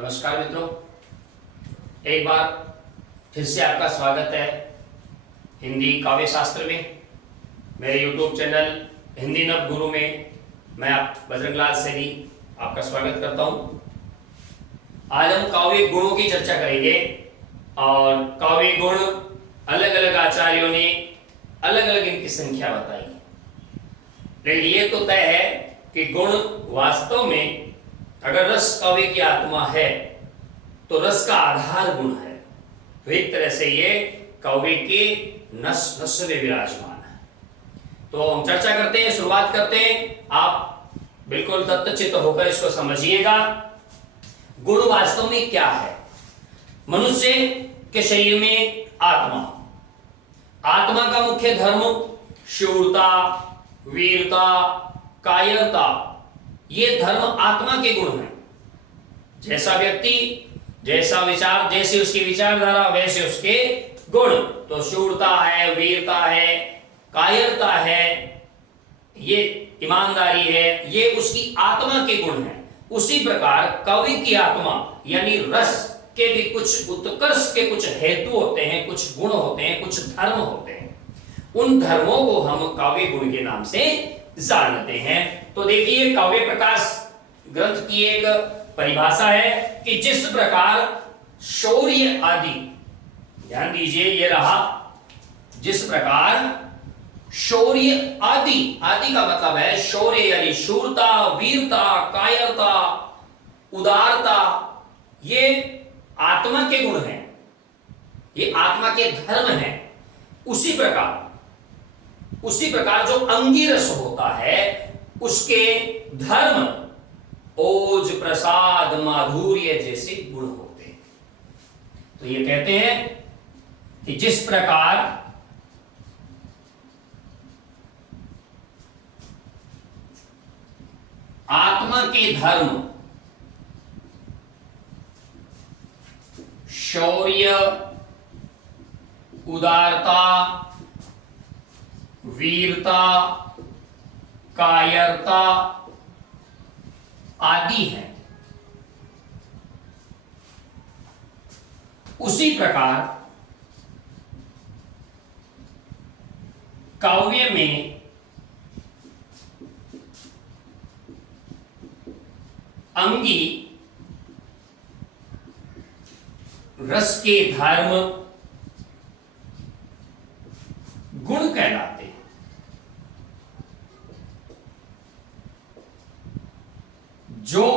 नमस्कार मित्रों, एक बार फिर से आपका स्वागत है हिंदी काव्य शास्त्र में। मेरे YouTube चैनल हिंदी नव गुरु में मैं आप बजरंगलाल सैनी आपका स्वागत करता हूं। आज हम काव्य गुणों की चर्चा करेंगे और काव्य गुण अलग अलग आचार्यों ने अलग अलग इनकी संख्या बताई, लेकिन ये तो तय है कि गुण वास्तव में अगर रस काव्य की आत्मा है तो रस का आधार गुण है। तो एक तरह से ये काव्य के नस नस में विराजमान है। तो हम चर्चा करते हैं, शुरुआत करते हैं। आप बिल्कुल तत्चित्त होकर इसको समझिएगा। गुण वास्तव में क्या है? मनुष्य के शरीर में आत्मा का मुख्य धर्म शूरता, वीरता, कायरता, ये धर्म आत्मा के गुण हैं। जैसा व्यक्ति, जैसा विचार, जैसे उसकी विचारधारा वैसे उसके गुण। तो शूरता है, वीरता है, कायरता है, ये ईमानदारी है, ये उसकी आत्मा के गुण हैं। उसी प्रकार कवि की आत्मा यानी रस के भी कुछ उत्कर्ष के कुछ हेतु होते हैं, कुछ गुण होते हैं, कुछ धर्म होते हैं। उन धर्मों को हम काव्य गुण के नाम से जानते हैं। तो देखिए, काव्य प्रकाश ग्रंथ की एक परिभाषा है कि जिस प्रकार शौर्य आदि, ध्यान दीजिए ये रहा, जिस प्रकार शौर्य आदि, आदि का मतलब है शौर्य यानी शूरता, वीरता, कायरता, उदारता, ये आत्मा के गुण हैं, ये आत्मा के धर्म हैं। उसी प्रकार जो अंगिरस होता है उसके धर्म ओज, प्रसाद, माधुर्य जैसे गुण होते हैं। तो ये कहते हैं कि जिस प्रकार आत्मा के धर्म शौर्य, उदारता, वीरता, कायरता आदि है, उसी प्रकार काव्य में अंगी रस के धर्म गुण कहलाते हैं। जो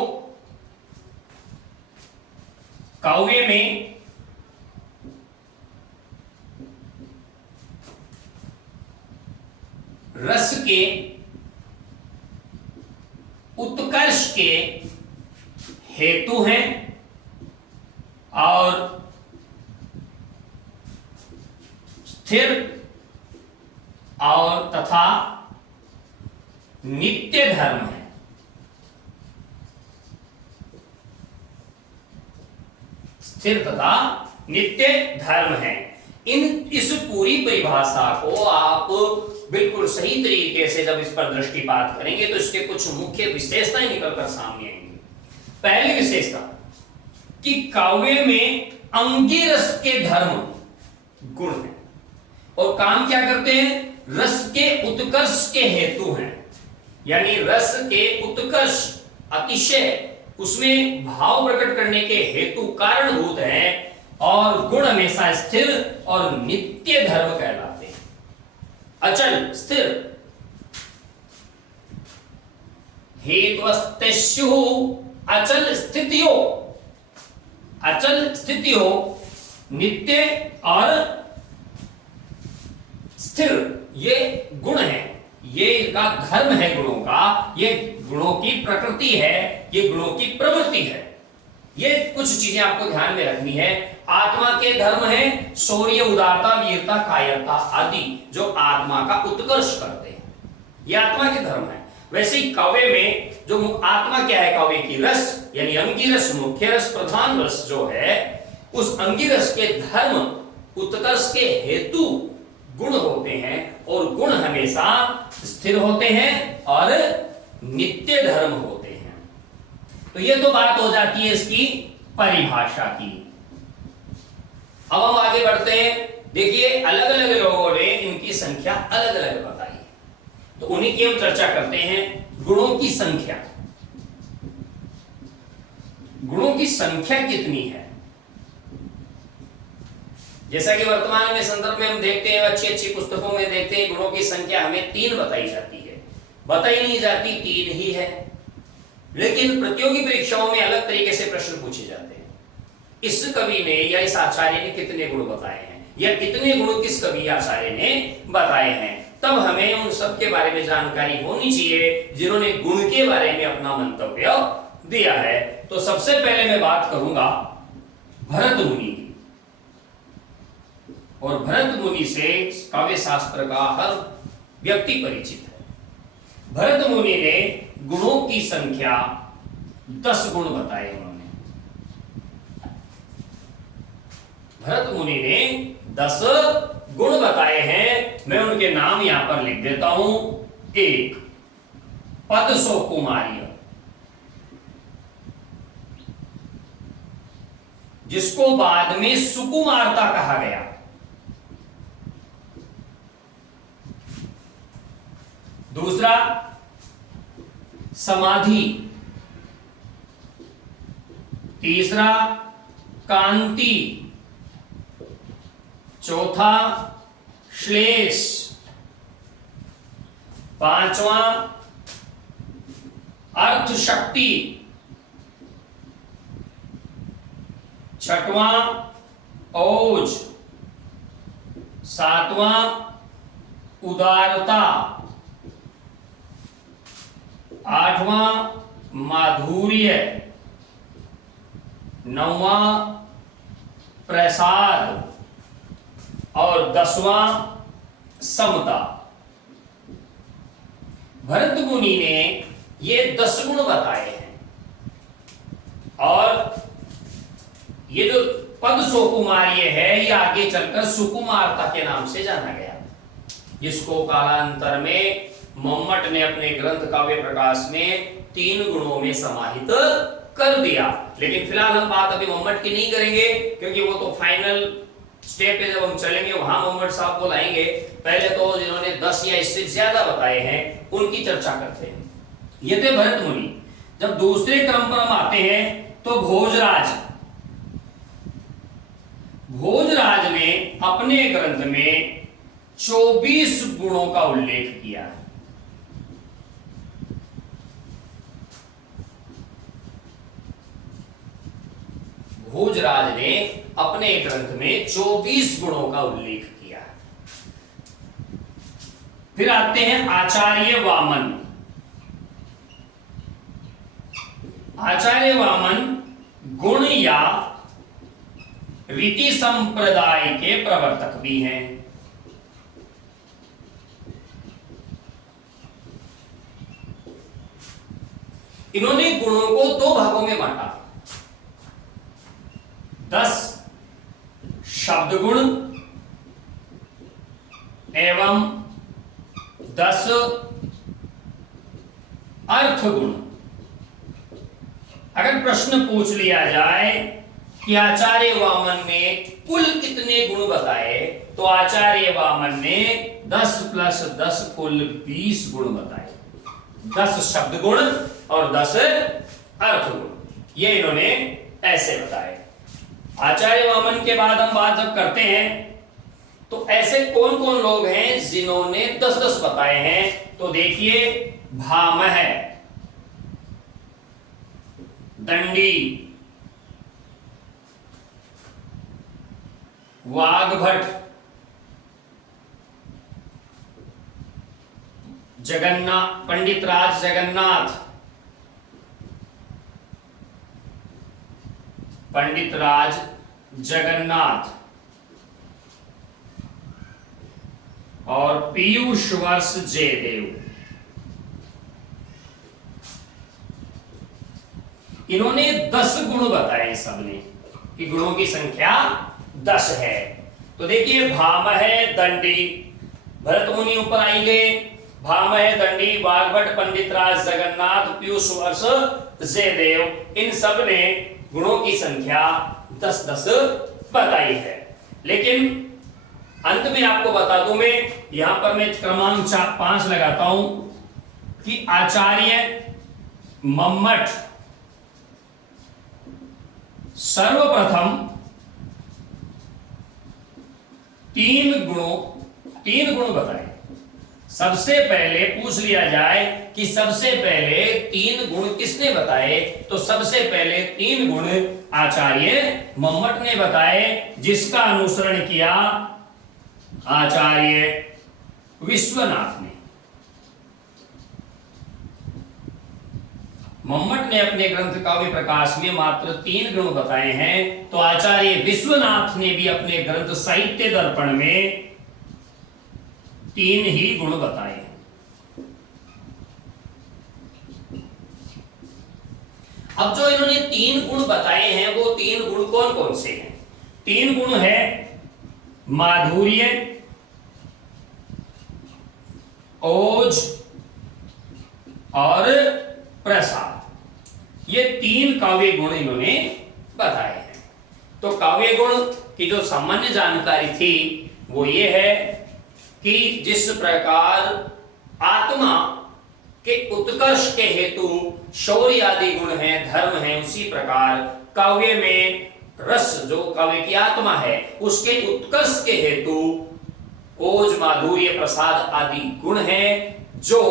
काव्य में रस के उत्कर्ष के हेतु हैं और स्थिर और तथा नित्य धर्म है। स्थिर तथा नित्य धर्म है। इस पूरी परिभाषा को आप बिल्कुल सही तरीके से जब इस पर दृष्टिपात करेंगे तो इसके कुछ मुख्य विशेषताएं निकलकर सामने आएंगी। पहली विशेषता कि काव्य में अंगिरस के धर्म गुण है और काम क्या करते हैं? रस के उत्कर्ष के हेतु हैं, यानी रस के उत्कर्ष, अतिशय, उसमें भाव प्रकट करने के हेतु कारणभूत हैं और गुण हमेशा स्थिर और नित्य धर्म कहलाते हैं। अचल, स्थिर। हेतुस्तेषु अचल स्थितियों, अचल स्थितियों, नित्य और स्थिर, ये गुण है, ये इनका धर्म है गुणों का, ये गुणों की प्रकृति है, ये गुणों की प्रवृत्ति है। ये कुछ चीजें आपको ध्यान में रखनी है। आत्मा के धर्म है शौर्य, उदारता, वीरता, कायरता आदि, जो आत्मा का उत्कर्ष करते हैं, ये आत्मा के धर्म है। वैसे ही काव्य में जो आत्मा क्या है? काव्य की रस यानी अंगिरस, मुख्य रस, प्रधान रस जो है, उस अंगिरस के धर्म उत्कर्ष के हेतु गुण होते हैं और गुण हमेशा स्थिर होते हैं और नित्य धर्म होते हैं। तो ये तो बात हो जाती है इसकी परिभाषा की। अब हम आगे बढ़ते हैं। देखिए अलग अलग लोगों ने इनकी संख्या अलग अलग बताई, तो उन्हीं की हम चर्चा करते हैं। गुणों की संख्या, गुणों की संख्या कितनी है? जैसा कि वर्तमान में संदर्भ में हम देखते हैं, अच्छी अच्छी पुस्तकों में देखते हैं, गुणों की संख्या हमें 3 बताई जाती है। बताई नहीं जाती 3 ही है, लेकिन प्रतियोगी परीक्षाओं में अलग तरीके से प्रश्न पूछे जाते हैं। इस कवि ने या इस आचार्य ने कितने गुण बताए हैं, या कितने गुण किस कवि आचार्य ने बताए हैं, तब हमें उन सब के बारे में जानकारी होनी चाहिए जिन्होंने गुण के बारे में अपना मंतव्य दिया है। तो सबसे पहले मैं बात करूंगा भरत मुनि की, और भरत मुनि से काव्य शास्त्र का हर व्यक्ति परिचित है। भरत मुनि ने गुणों की संख्या 10 गुण बताए। उन्होंने भरत मुनि ने 10 गुण बताए हैं। मैं उनके नाम यहां पर लिख देता हूं। 1 पद सुकुमार्य, जिसको बाद में सुकुमारता कहा गया। दूसरा समाधि, तीसरा कांति, चौथा श्लेष, पांचवा अर्थ शक्ति, छठवां ओज, सातवां उदारता, आठवां माधुर्य, नौवां प्रसाद और 10वां समता। भरत मुनि ने ये 10 गुण बताए हैं, और ये जो पद सुकुमार्य है ये आगे चलकर सुकुमारता के नाम से जाना गया, जिसको कालांतर में मम्मट ने अपने ग्रंथ काव्य प्रकाश में 3 गुणों में समाहित कर दिया। लेकिन फिलहाल हम बात अभी मम्मट की नहीं करेंगे, क्योंकि वो तो फाइनल स्टेप पे जब हम चलेंगे वहां मम्मट साहब को लाएंगे। पहले तो जिन्होंने 10 या इससे ज्यादा बताए हैं उनकी चर्चा करते हैं। ये थे भरत मुनि। जब दूसरे क्रम पर हम आते हैं तो भोजराज। भोजराज ने अपने ग्रंथ में 24 गुणों का उल्लेख किया है। भोजराज ने अपने ग्रंथ में 24 गुणों का उल्लेख किया है। फिर आते हैं आचार्य वामन। आचार्य वामन गुण या रीति संप्रदाय के प्रवर्तक भी हैं। इन्होंने गुणों को 2 भागों में बांटा। 10 शब्द गुण एवं 10 अर्थ गुण। अगर प्रश्न पूछ लिया जाए कि आचार्य वामन ने कुल कितने गुण बताए, तो आचार्य वामन ने 10 + 10 कुल 20 गुण बताए। 10 शब्द गुण और 10 अर्थ गुण, ये इन्होंने ऐसे बताए। आचार्य वामन के बाद हम बात जब करते हैं तो ऐसे कौन कौन लोग हैं जिन्होंने 10-10 बताए हैं, तो देखिए भामह, दंडी, वाग्भट, जगन्नाथ, पंडित राज जगन्नाथ, पंडित राज जगन्नाथ और पीयूष वर्ष जयदेव। इन्होंने 10 गुण बताए सबने, कि गुणों की संख्या 10 है। तो देखिए भामह, दंडी, भरत मुनि ऊपर आई गए। भामह, दंडी, वाग्भट, पंडित राज जगन्नाथ, पीयूष वर्ष जयदेव, इन सब ने गुणों की संख्या 10-10 बताई है। लेकिन अंत में आपको बता दूं, मैं यहां पर मैं क्रमांक 5 लगाता हूं कि आचार्य मम्मट सर्वप्रथम 3 गुण बताए। सबसे पहले पूछ लिया जाए कि सबसे पहले 3 गुण किसने बताए, तो सबसे पहले 3 गुण आचार्य मम्मट ने बताए, जिसका अनुसरण किया आचार्य विश्वनाथ ने। मम्मट ने अपने ग्रंथ काव्य प्रकाश में मात्र 3 गुण बताए हैं, तो आचार्य विश्वनाथ ने भी अपने ग्रंथ साहित्य दर्पण में 3 ही गुण बताए हैं। अब जो इन्होंने 3 गुण बताए हैं, वो 3 गुण कौन कौन से हैं? 3 गुण है माधुर्य, ओज और प्रसाद। ये 3 काव्य गुण इन्होंने बताए हैं। तो काव्य गुण की जो सामान्य जानकारी थी वो ये है कि जिस प्रकार आत्मा के उत्कर्ष के हेतु शौर्य आदि गुण हैं, धर्म हैं, उसी प्रकार काव्य में रस, जो काव्य की आत्मा है, उसके उत्कर्ष के हेतु ओज, माधुर्य, प्रसाद आदि गुण हैं, जो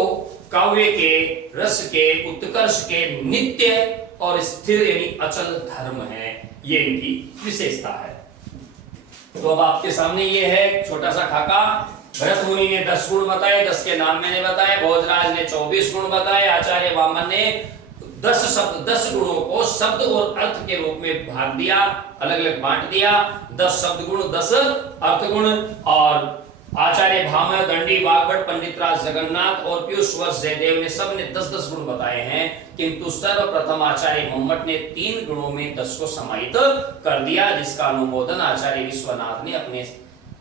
काव्य के रस के उत्कर्ष के नित्य और स्थिर यानी अचल धर्म है। ये इनकी विशेषता है। तो अब आपके सामने ये है छोटा सा खाका। भरत मुनि ने 10 गुण बताए, 10 के नाम मैंने बताए, भोजराज ने 24 गुण बताए, आचार्य वामन ने 10 गुणों को शब्द और अर्थ के रूप में भाग दिया, अलग अलग बांट दिया। 10 शब्द गुण, 10 अर्थ गुण, और आचार्य भामह, दंडी, वाग्भट, पंडितराज जगन्नाथ और पीयूष वर्ष जयदेव ने सब ने 10-10 गुण बताए हैं, किंतु सर्वप्रथम आचार्य मम्मट ने 3 गुणों में 10 को समाहित कर दिया, जिसका अनुमोदन आचार्य विश्वनाथ ने अपने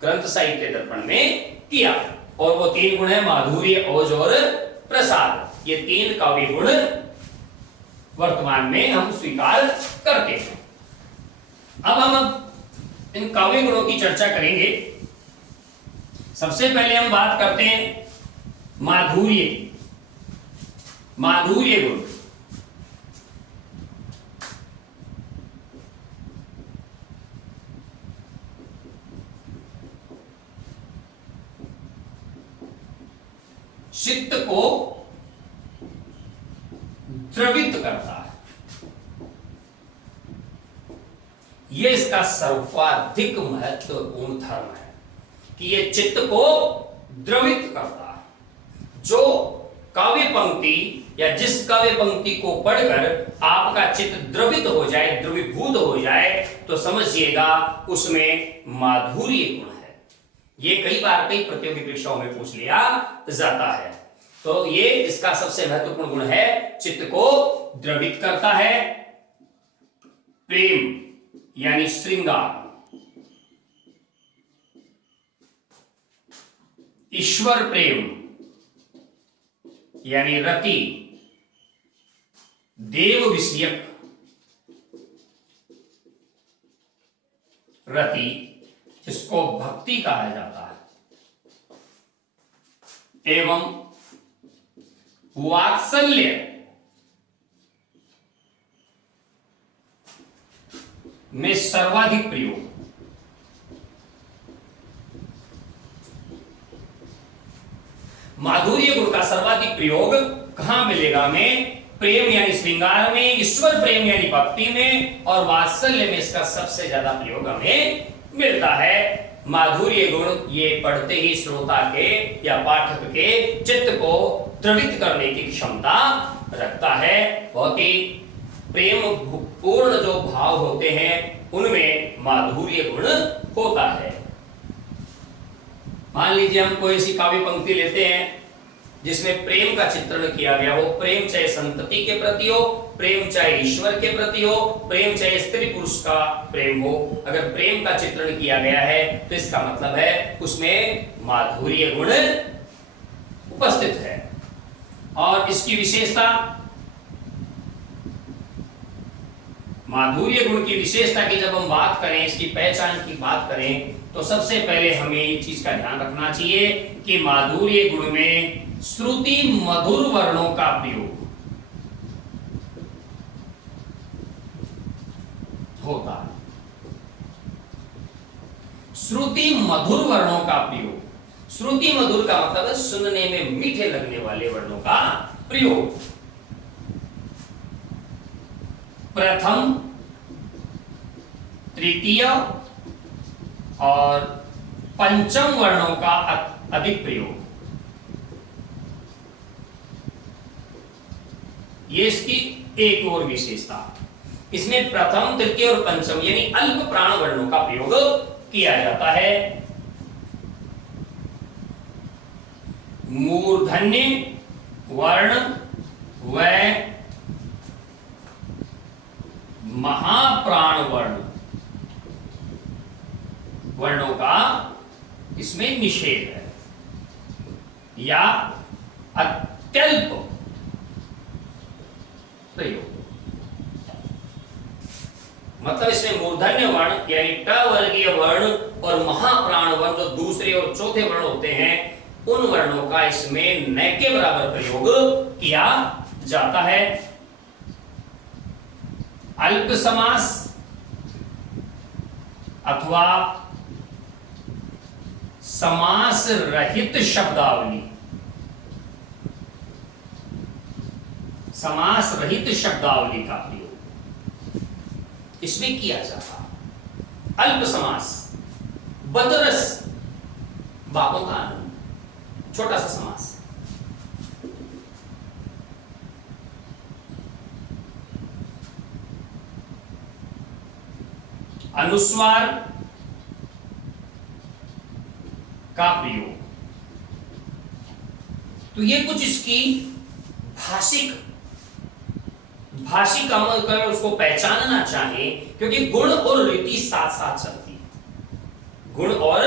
ग्रंथ साहित्य दर्पण में किया। और वो 3 गुण है माधुर्य, ओज और प्रसाद। ये 3 काव्य गुण वर्तमान में हम स्वीकार करते हैं। अब हम इन काव्य गुणों की चर्चा करेंगे। सबसे पहले हम बात करते हैं माधुर्य गुण। चित्त को द्रवित करता है। यह इसका सर्वाधिक महत्वपूर्ण धर्म है कि ये चित्त को द्रवित करता है। जो काव्य पंक्ति या जिस काव्य पंक्ति को पढ़कर आपका चित्त द्रवित हो जाए, द्रवीभूत हो जाए, तो समझिएगा उसमें माधुर्य गुण है। ये कई बार कई प्रतियोगी परीक्षाओं में पूछ लिया जाता है। तो ये इसका सबसे महत्वपूर्ण गुण है, चित्त को द्रवित करता है। प्रेम यानी श्रृंगार, ईश्वर प्रेम यानी रति, देव विषयक रति, जिसको भक्ति कहा जाता है, एवं वात्सल्य में सर्वाधिक प्रयोग। माधुर्य गुण का सर्वाधिक प्रयोग कहां मिलेगा? में प्रेम यानी श्रृंगार में, ईश्वर प्रेम यानी भक्ति में, और वात्सल्य में इसका सबसे ज्यादा प्रयोग हमें मिलता है। माधुर्य गुण ये पढ़ते ही श्रोता के या पाठक के चित्त को द्रवित करने की क्षमता रखता है। बहुत ही प्रेम पूर्ण जो भाव होते हैं उनमें माधुर्य गुण होता है। मान लीजिए हम कोई ऐसी काव्य पंक्ति लेते हैं जिसमें प्रेम का चित्रण किया गया हो, प्रेम चाहे संतति के प्रति हो, प्रेम चाहे ईश्वर के प्रति हो, प्रेम चाहे स्त्री पुरुष का प्रेम हो, अगर प्रेम का चित्रण किया गया है तो इसका मतलब है उसमें माधुर्य गुण उपस्थित है। और इसकी विशेषता, माधुर्य गुण की विशेषता की जब हम बात करें, इसकी पहचान की बात करें, तो सबसे पहले हमें एक चीज का ध्यान रखना चाहिए कि माधुर्य गुण में श्रुति मधुर वर्णों का प्रयोग होता है। श्रुति मधुर वर्णों का प्रयोग, श्रुति मधुर का मतलब है सुनने में मीठे लगने वाले वर्णों का प्रयोग। प्रथम, तृतीय और पंचम वर्णों का अधिक प्रयोग, ये इसकी एक और विशेषता। इसमें प्रथम, तृतीय और पंचम यानी अल्प प्राण वर्णों का प्रयोग किया जाता है। मूर्धन्य वर्ण व महाप्राण वर्णों का इसमें निषेध है या अत्यल्प प्रयोग। मतलब इसमें मूर्धन्य वर्ण यानी ट वर्गीय वर्ण और महाप्राण वर्ण जो दूसरे और चौथे वर्ण होते हैं, उन वर्णों का इसमें न के बराबर प्रयोग किया जाता है। अल्प समास अथवा समास रहित शब्दावली, समास रहित शब्दावली का प्रयोग इसमें किया जाता। अल्प समास, बदरस, बातों का आनंद, छोटा सा समास। अनुस्वार का प्रयोग, तो ये कुछ इसकी भाषिक अगर उसको पहचानना चाहे, क्योंकि गुण और रीति साथ साथ चलती है, गुण और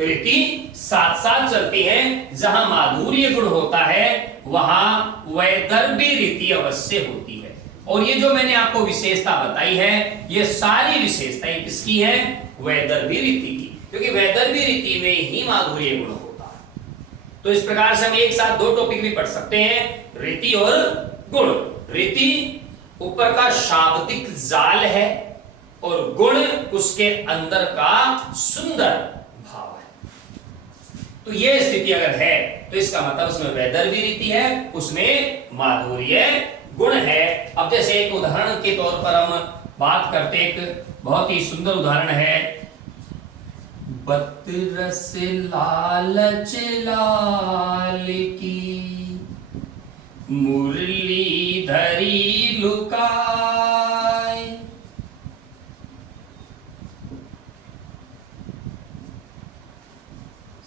रीति साथ साथ चलती है। जहां माधुर्य गुण होता है वहां वैदर्भी रीति अवश्य होती है। और ये जो मैंने आपको विशेषता बताई है, ये सारी विशेषताएं किसकी है? वैदर्भी रीति की, क्योंकि वैदर्भी रीति में ही माधुर्य गुण होता है। तो इस प्रकार से हम एक साथ दो टॉपिक भी पढ़ सकते हैं, रीति और गुण। रीति ऊपर का शाब्दिक जाल है और गुण उसके अंदर का सुंदर भाव है। तो ये स्थिति अगर है तो इसका मतलब उसमें वैदर्भी रीति है, उसमें माधुर्य गुण है। अब जैसे एक उदाहरण के तौर पर हम बात करते, एक बहुत ही सुंदर उदाहरण है। बतरस लालच लाल की मुरली धरी लुकाए,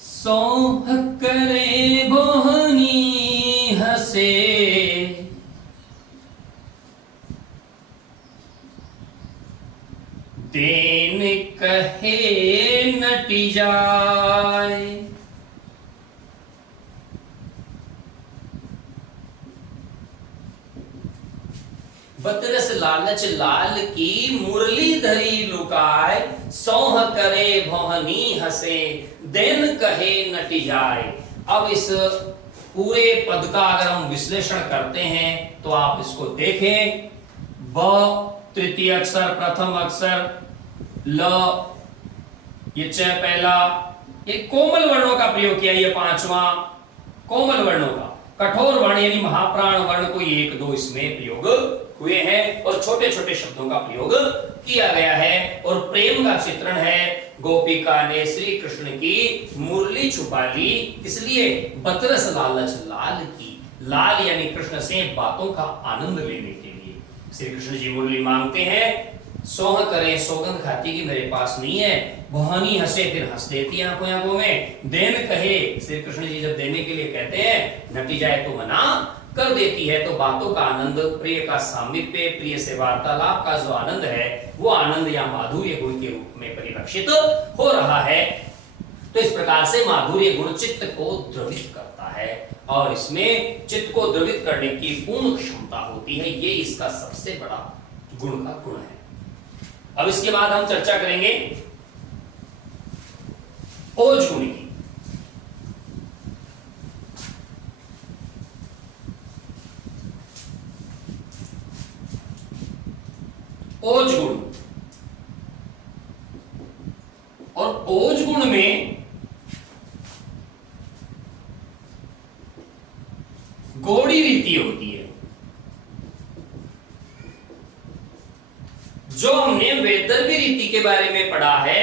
सौंह करे बोहनी हसे, देन कहे नटी जाए। बतरस लालच लाल की मुरली धरी लुकाए, सौह करे भोहनी हसे, देन कहे नटी जाए। अब इस पूरे पद का अगर हम विश्लेषण करते हैं तो आप इसको देखें। ब तृतीय अक्षर, प्रथम अक्षर, ल ये च पहला, ये कोमल वर्णों का प्रयोग किया, ये पांचवा कोमल वर्णों का। कठोर वर्ण यानी महाप्राण वर्ण को एक दो इसमें प्रयोग हुए हैं और छोटे छोटे शब्दों का प्रयोग किया गया है। और प्रेम का चित्रण है, गोपिका ने श्री कृष्ण की मुरली छुपा ली, इसलिए बतरस लालच लाल की, लाल यानी कृष्ण से बातों का आनंद लेने के लिए श्री कृष्ण जी मुरली मांगते हैं। सोह करे सौगंध खाती की मेरे पास नहीं है, भवानी हंसे फिर हंस देती है आंखों आंखों में। देन कहे, श्री कृष्ण जी जब देने के लिए कहते हैं, नटी जाए तो मना कर देती है। तो बातों का आनंद, प्रिय का सामीप्य, प्रिय से वार्तालाप का जो आनंद है, वो आनंद या माधुर्य गुण के रूप में परिलक्षित हो रहा है। तो इस प्रकार से माधुर्य गुण चित्त को द्रवित करता है और इसमें चित्त को द्रवित करने की पूर्ण क्षमता होती है। ये इसका सबसे बड़ा गुण का गुण है। अब इसके बाद हम चर्चा करेंगे ओज गुण की। ओज गुण, और ओज गुण में गौड़ी रीति होती है। जो हमने वैदर्भी रीति के बारे में पढ़ा है,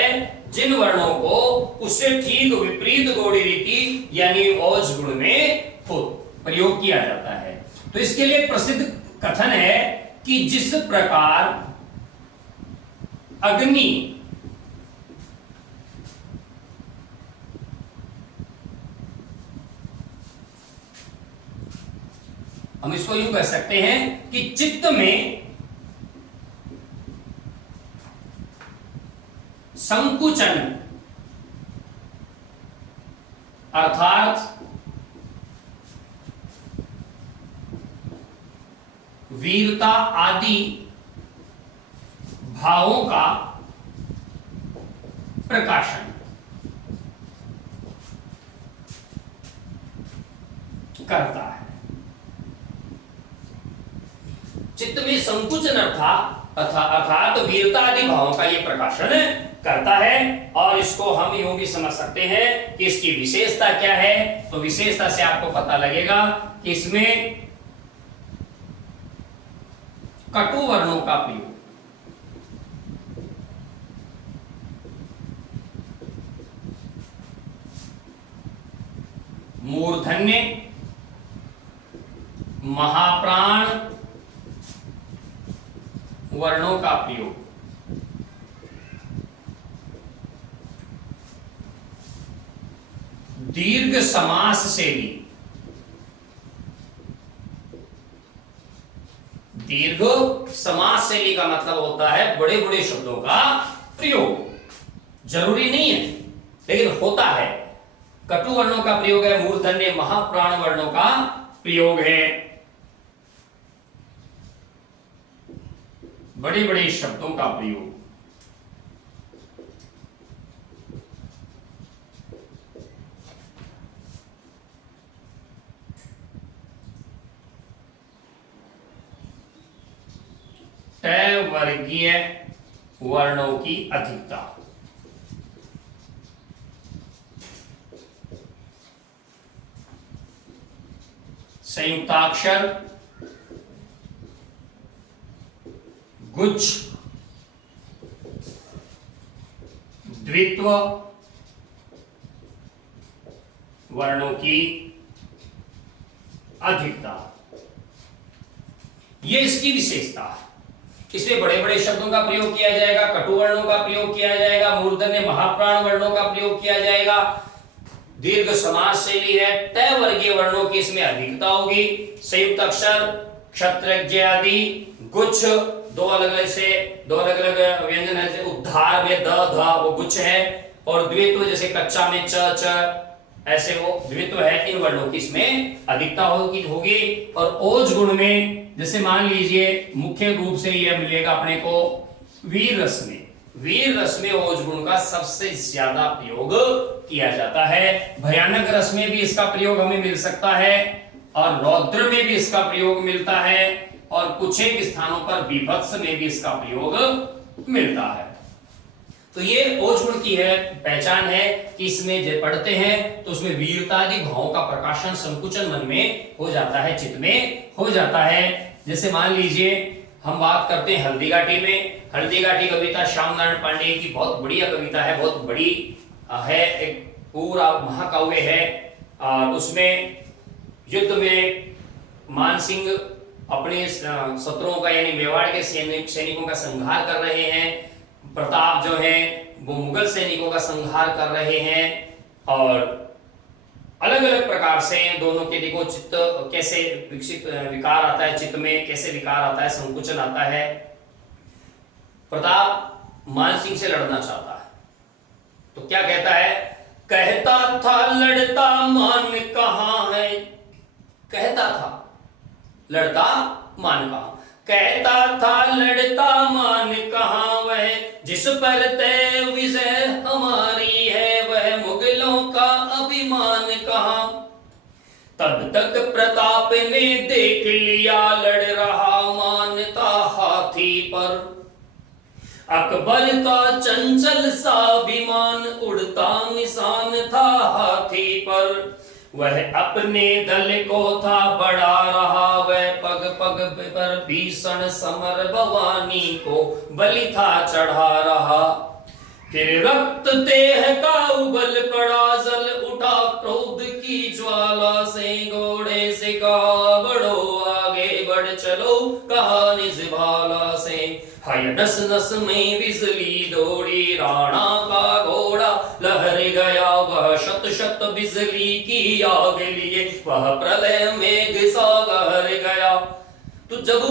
जिन वर्णों को उससे ठीक विपरीत गौड़ी रीति यानी ओज गुण में प्रयोग किया जाता है। तो इसके लिए प्रसिद्ध कथन है कि जिस प्रकार अग्नि हम इसको यूं कह सकते हैं कि चित्त में संकुचन अर्थात वीरता आदि भावों का प्रकाशन करता है। चित्त में संकुचन अर्थात वीरता आदि भावों का यह प्रकाशन करता है। और इसको हम यूं भी समझ सकते हैं कि इसकी विशेषता क्या है। तो विशेषता से आपको पता लगेगा कि इसमें कटु वर्णों का प्रयोग, मूर्धन्य, महाप्राण वर्णों का प्रयोग, दीर्घ समास शैली, दीर्घ समास शैली का मतलब होता है बड़े बड़े शब्दों का प्रयोग। जरूरी नहीं है लेकिन होता है। कटु वर्णों का प्रयोग है, मूर्धन्य महाप्राण वर्णों का प्रयोग है, बड़े बड़े शब्दों का प्रयोग। ट वर्गीय वर्णों की अधिकता, संयुक्ताक्षर, गुच्छ, द्वित्व वर्णों की अधिकता, ये इसकी विशेषता है। इसमें बड़े बड़े शब्दों का प्रयोग किया जाएगा, कटु वर्णों का प्रयोग किया जाएगा, मूर्धन्य महाप्राण वर्णों का प्रयोग किया जाएगा, दीर्घ समास शैली है, ट वर्गीय वर्णों की इसमें अधिकता होगी, संयुक्त अक्षर, क्षत्रज्ञ आदि, गुच्छ, दो अलग अलग व्यंजन है, उद्धार में द ध वो गुच्छ है, और द्वित्व जैसे कच्चा में च च ऐसे वो द्वित्व है। इन वर्णों की इसमें अधिकता होगी। और ओज गुण में जैसे मान लीजिए मुख्य रूप से यह मिलेगा अपने को वीर रस में। वीर रस में ओज गुण का सबसे ज्यादा प्रयोग किया जाता है। भयानक रस में भी इसका प्रयोग हमें मिल सकता है, और रौद्र में भी इसका प्रयोग मिलता है, और कुछ एक स्थानों पर बीभत्स में भी इसका प्रयोग मिलता है। तो ये ओज गुण की है पहचान है कि इसमें जब पढ़ते हैं तो उसमें वीरता आदि भावों का प्रकाशन संकुचन मन में हो जाता है, चित्त में हो जाता है। जैसे मान लीजिए हम बात करते हैं हल्दी घाटी में। हल्दी घाटी कविता श्याम नारायण पांडे की बहुत बढ़िया कविता है, बहुत बड़ी है, एक पूरा महाकाव्य है। और उसमें युद्ध में मानसिंह अपने शत्रुओं का यानी मेवाड़ के सैनिकों का संहार कर रहे हैं, प्रताप जो है वो मुगल सैनिकों का संहार कर रहे हैं, और अलग अलग प्रकार से दोनों के देखो चित्त कैसे विकार आता है, चित्त में कैसे विकार आता है, संकुचन आता है। प्रताप मानसिंह से लड़ना चाहता है तो क्या कहता है, कहता था लड़ता मान कहां है, कहता था लड़ता मान कहां, कहता था लड़ता मान कहां, वह जिस पर तय विजय हमारी है, वह मुगलों का अभिमान कहां। तब तक प्रताप ने देख लिया, लड़ रहा मानता हाथी पर। अकबर का चंचल सा विमान, उड़ता निशान था हाथी पर। वह अपने दल को था बढ़ा रहा, वह पग पग पर भीषण समर भवानी को बलि था चढ़ा रहा। फिर रक्त देह का उबल पड़ा, जल उठा क्रोध की ज्वाला से। घोड़े से कहा बढ़ो आगे बढ़ चलो, कहा निज भाला से। हाय नस नस में बिजली दौड़ी, राणा का घोड़ा लहर गया। वह शत शत बिजली की आग लिए, वह प्रलय में घिसा गहर गया। तो जब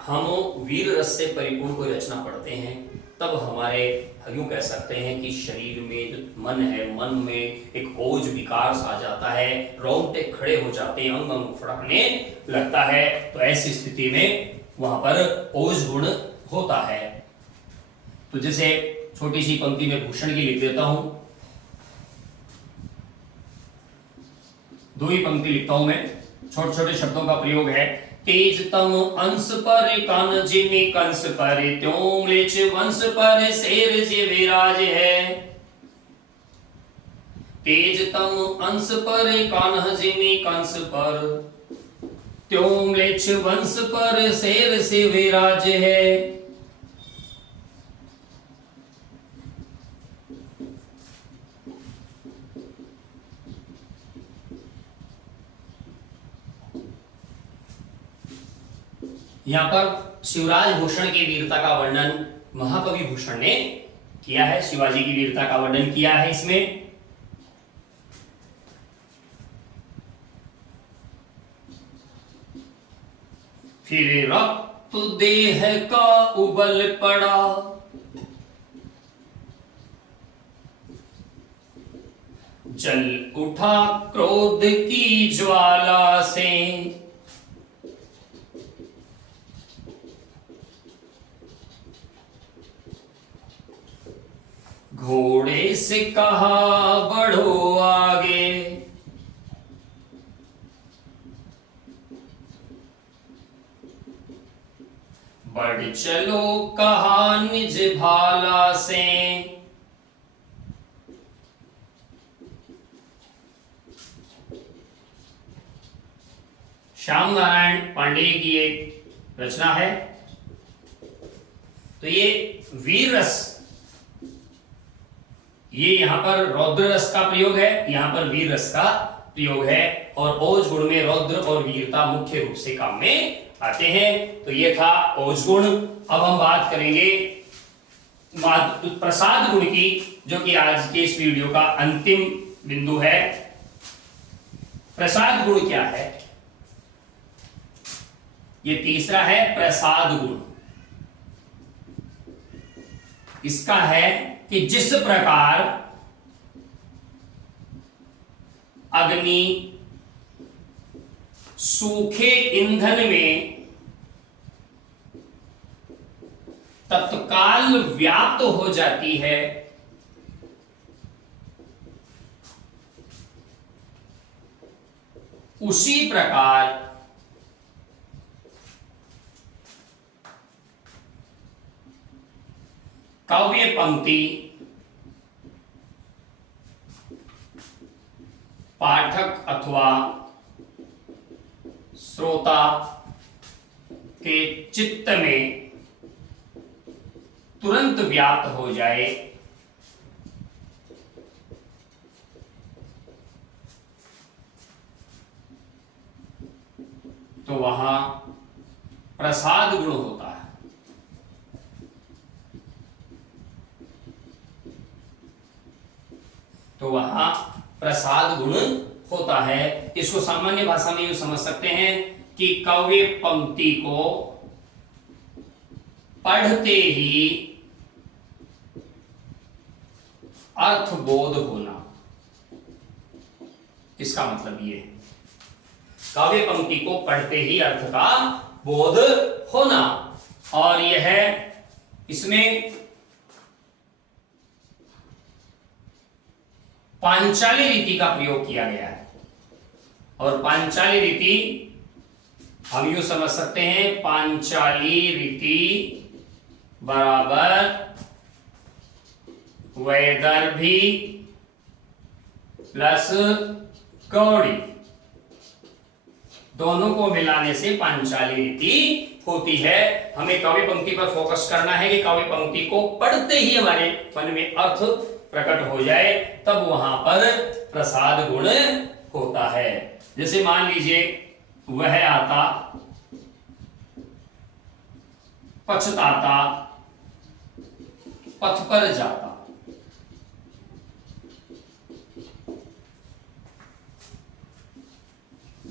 हम वीर रस से परिपूर्ण कोई रचना पढ़ते हैं, तब हमारे यूं कह सकते हैं कि शरीर में जो मन है, मन में एक ओज विकार आ जाता है, रोंगटे खड़े हो जाते हैं, अंग अंग फड़कने लगता है। तो ऐसी स्थिति में वहां पर ओज गुण होता है। तो जैसे छोटी सी पंक्ति में भूषण की लिख देता हूं, दो ही पंक्ति लिखता हूं मैं, छोटे छोटे शब्दों का प्रयोग है। तेज तम अंश पर कान जिमि कंस पर, त्यों म्लेच्छ वंश पर शेर जे विराज है। तेज तम अंश पर कान जिमि कंस पर, त्यों म्लेच्छ वंश पर शेर से विराज है। यहां पर शिवराज भूषण की वीरता का वर्णन महाकवि भूषण ने किया है, शिवाजी की वीरता का वर्णन किया है इसमें। फिर रक्त देह का उबल पड़ा, जल उठा क्रोध की ज्वाला से। घोड़े से कहा बढ़ो आगे, बढ़ चलो कहा निज भाला से। श्याम नारायण पांडेय की एक रचना है। तो ये वीर रस, ये यहां पर रौद्र रस का प्रयोग है, यहां पर वीर रस का प्रयोग है। और ओज गुण में रौद्र और वीरता मुख्य रूप से काम में आते हैं। तो ये था ओज गुण। अब हम बात करेंगे प्रसाद गुण की, जो कि आज के इस वीडियो का अंतिम बिंदु है। प्रसाद गुण क्या है? ये तीसरा है प्रसाद गुण। इसका है कि जिस प्रकार अग्नि सूखे ईंधन में तत्काल व्याप्त हो जाती है, उसी प्रकार काव्य पंक्ति पाठक अथवा श्रोता के चित्त में तुरंत व्याप्त हो जाए, तो वहां प्रसाद गुण होता है। तो वहां प्रसाद गुण होता है। इसको सामान्य भाषा में यूं समझ सकते हैं कि काव्य पंक्ति को पढ़ते ही अर्थबोध होना, इसका मतलब ये है। काव्य पंक्ति को पढ़ते ही अर्थ का बोध होना। और यह इसमें पांचाली रीति का प्रयोग किया गया है। और पांचाली रीति हम यूं समझ सकते हैं, पांचाली रीति बराबर वैदर्भी प्लस गौड़ी, दोनों को मिलाने से पांचाली रीति होती है। हमें काव्य पंक्ति पर फोकस करना है कि काव्य पंक्ति को पढ़ते ही हमारे मन में अर्थ प्रकट हो जाए, तब वहां पर प्रसाद गुण होता है। जैसे मान लीजिए, वह आता पछताता पथ पर जाता।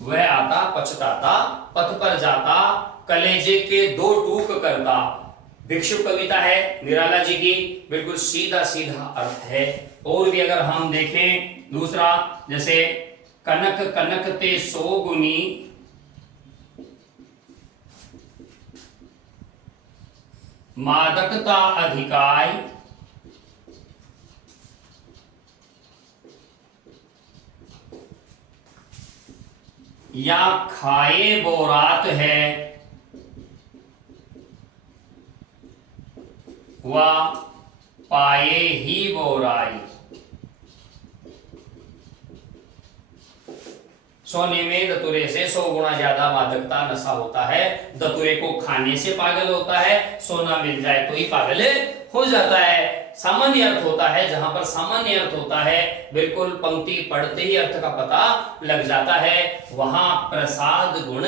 वह आता पछताता पथ पर जाता, कलेजे के दो टूक करता। भिक्षु कविता है निराला जी की, बिल्कुल सीधा सीधा अर्थ है। और भी अगर हम देखें दूसरा, जैसे कनक कनक ते सो गुनी, मादकता अधिकाय, या खाए बोरात है, व पाए ही बोराई। सोने में दतुरे से 100 गुना ज्यादा मादकता नशा होता है। दतुरे को खाने से पागल होता है, सोना मिल जाए तो ही पागल हो जाता है। सामान्य अर्थ होता है, जहां पर सामान्य अर्थ होता है, बिल्कुल पंक्ति पढ़ते ही अर्थ का पता लग जाता है, वहां प्रसाद गुण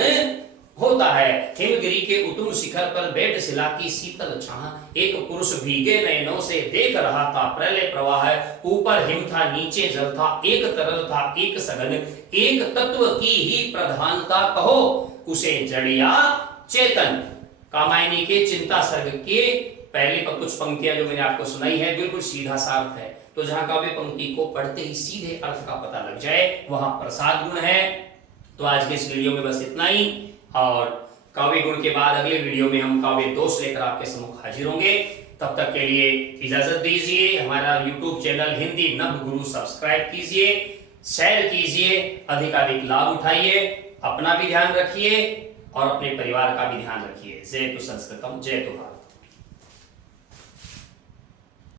होता है। हिमगिरी के उत्तुंग शिखर पर बैठ शिला की शीतल छाह, एक पुरुष भीगे नयनों से देख रहा था प्रलय प्रवाह। ऊपर हिम था नीचे जल था, एक तरल था एक सघन, एक तत्व की ही प्रधानता कहो, उसे जड़िया चेतन। कामायनी के चिंता सर्ग के पहले पर कुछ पंक्तियां जो मैंने आपको सुनाई है, बिल्कुल सीधा सा अर्थ है। तो जहां काव्य पंक्ति को पढ़ते ही सीधे अर्थ का पता लग जाए, वहां प्रसाद गुण है। तो आज के इस वीडियो में बस इतना ही, और काव्य गुण के बाद अगले वीडियो में हम काव्य दोष लेकर आपके सम्मुख हाजिर होंगे। तब तक के लिए इजाजत दीजिए। हमारा YouTube चैनल हिंदी नव गुरु सब्सक्राइब कीजिए, शेयर कीजिए, अधिकाधिक लाभ उठाइए, अपना भी ध्यान रखिए और अपने परिवार का भी ध्यान रखिए। जय तु संस्कृतम, जय तु।